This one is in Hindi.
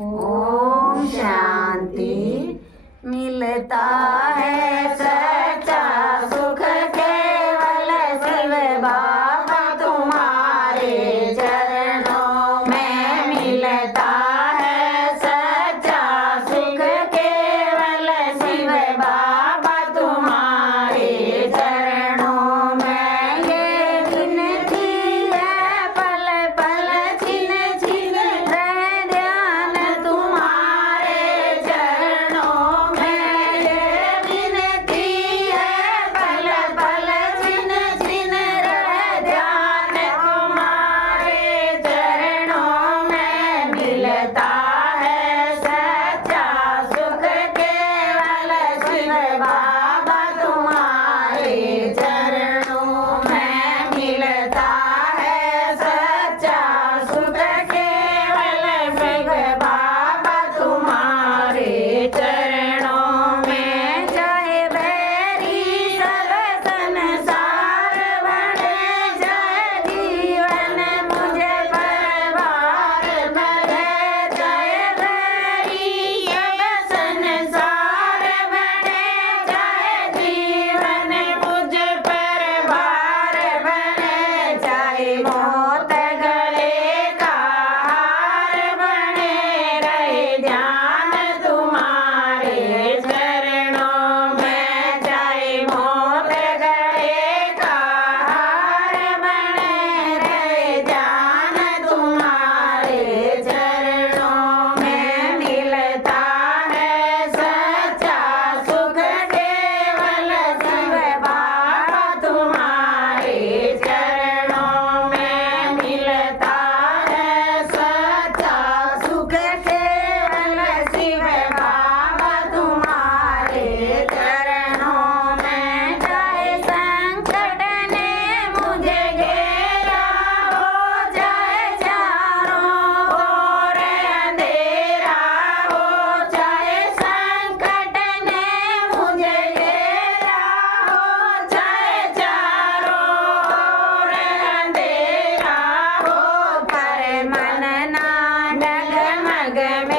ओम शांति। मिलता है सच्चा सुख केवल शिव बाबा तुम्हारे चरणों में। मिलता है सच्चा सुख केवल शिव बाबा तुम्हारे चरणों में। ये विनती है पल पल छिन छिन रह ध्यान तुम्हारे चरणों में। ये विनती है पल पल छिन छिन रह ध्यान तुम्हारे चरणों में। मिलता है सच्चा सुख केवल शिव बाबा तुम्हारे चरणों में। मिलता है सच्चा सुख केवल शिव बाबा तुम्हारे चरणों में। चाहे बैरी सब संसार बने, चाहे जीवन मुझे परवार बने। चाहे बैरी सब संसार बने, चाहे जीवन मुझे परवार बने। चाहे मौत गले का हार बने, रहे ध्यान तुम्हारे चरणों में। चाहे मौत गले का हार बने, रहे ध्यान तुम्हारे चरणों में। मिलता है सच्चा सुख केवल शिव बाबा तुम्हारे चरणों में। मिलता है सच्चा सुख केवल शिव बाबा तुम्हारे चरणों में। चाहे संकट ने मुझे घेरा हो, चाहे चारों ओर अंधेरा हो। चाहे संकट ने मुझे घेरा हो, चाहे चारों ओर अंधेरा हो। पर मन ना डगमग में